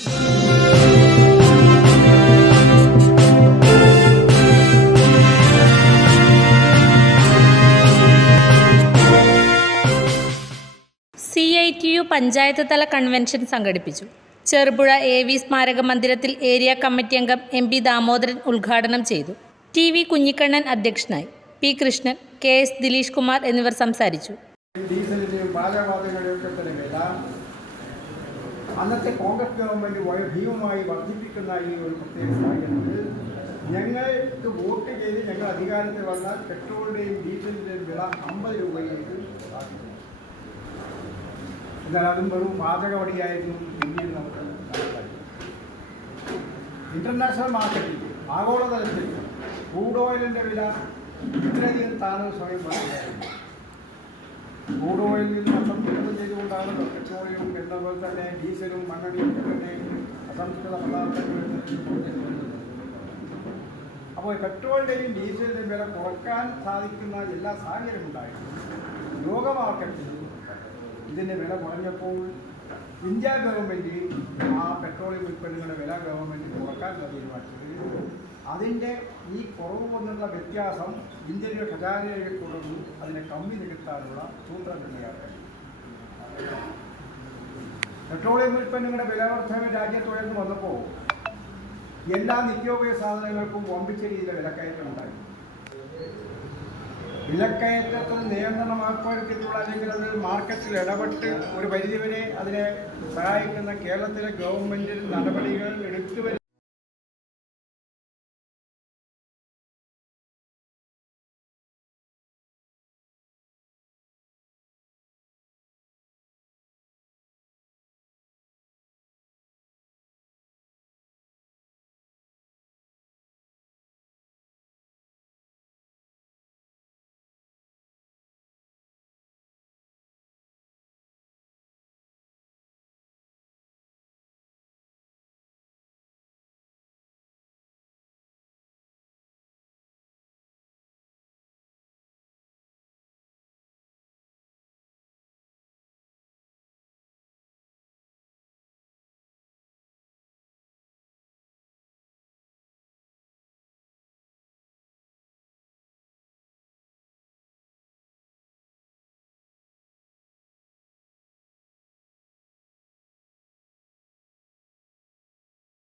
C I T U panchayat തല convention സംഘടിപ്പിച്ചു. Cherupuzha A V സ്മാരക മന്ദിരത്തിൽ ഏരിയ കമ്മിറ്റി അംഗം എം പി ദാമോദരൻ ഉദ്ഘാടനം ചെയ്തു. ടി വി കുഞ്ഞിക്കണ്ണൻ അധ്യക്ഷനായി. P Krishnan K S Dileesh Kumar എന്നിവർ സംസാരിച്ചു ഡീസലിന്റെയും പാചകവാതങ്ങളുടെയും ഒക്കെ തന്നെ വില അന്നത്തെ കോൺഗ്രസ് ഗവൺമെന്റ് ഭീമമായി വർദ്ധിപ്പിക്കുന്ന ഈ ഒരു പ്രത്യേക സാഹചര്യത്തിൽ ഞങ്ങൾക്ക് വോട്ട് ചെയ്ത് ഞങ്ങൾ അധികാരത്തിൽ വന്നാൽ പെട്രോളിന്റെയും ഡീസലിന്റെയും വില അമ്പത് രൂപയിലേക്ക് സാധിക്കും എന്നാൽ അതും വെറും പാചകവടിയായിരുന്നു ഇന്ത്യയിൽ നമുക്ക് മനസ്സിലാക്കി ഇന്റർനാഷണൽ മാർക്കറ്റിൽ ആഗോളതലത്തിൽ ക്രൂഡ് ഓയിലിന്റെ വില ഇത്രയധികം താഴ്ന്ന സ്വയം മനസ്സിലായിരുന്നു ക്രൂഡ് ഓയിലിൽ നിന്ന് അസംസ്കൃതം ചെയ്തുകൊണ്ടാണ് പെട്രോളിയവും എന്നതുപോലെ തന്നെ ഡീസലും മണ്ണെണ്ണയും ഒക്കെ തന്നെ അസംസ്കൃത പദാർത്ഥങ്ങൾ അപ്പോൾ പെട്രോളിന്റെയും ഡീസലിന്റെയും വില കുറയ്ക്കാൻ സാധിക്കുന്ന എല്ലാ സാഹചര്യം ഉണ്ടായിരുന്നു. ലോക മാർക്കറ്റിൽ ഇതിന്റെ വില കുറഞ്ഞപ്പോൾ ഇന്ത്യ ഗവൺമെന്റ് ആ പെട്രോളിയം ഉൽപ്പന്നങ്ങളുടെ വില ഗവൺമെന്റ് കുറയ്ക്കാൻ തീരുമാനിച്ചത്. അതിന്റെ ഈ കുറവ് കൊണ്ടുള്ള വ്യത്യാസം ഇന്ത്യയുടെ ഖജാനയെ തുടർന്ന് അതിനെ കമ്മി നികത്താനുള്ള സൂത്രം തന്നെയാണ് പെട്രോളിയം ഉൽപ്പന്നങ്ങളുടെ വിലവർദ്ധന രാജ്യത്ത് ഉയർന്നു വന്നപ്പോൾ എല്ലാ നിത്യോപയോഗ സാധനങ്ങൾക്കും വമ്പിച്ച രീതിയിലെ വിലക്കയറ്റം ഉണ്ടായി. വിലക്കയറ്റത്തിന് നിയന്ത്രണമാക്കിയിട്ടുള്ള അല്ലെങ്കിൽ അത് മാർക്കറ്റിൽ ഇടപെട്ട് ഒരു പരിധിവരെ അതിനെ സഹായിക്കുന്ന കേരളത്തിലെ ഗവൺമെന്റ് നടപടികൾ എടുത്തു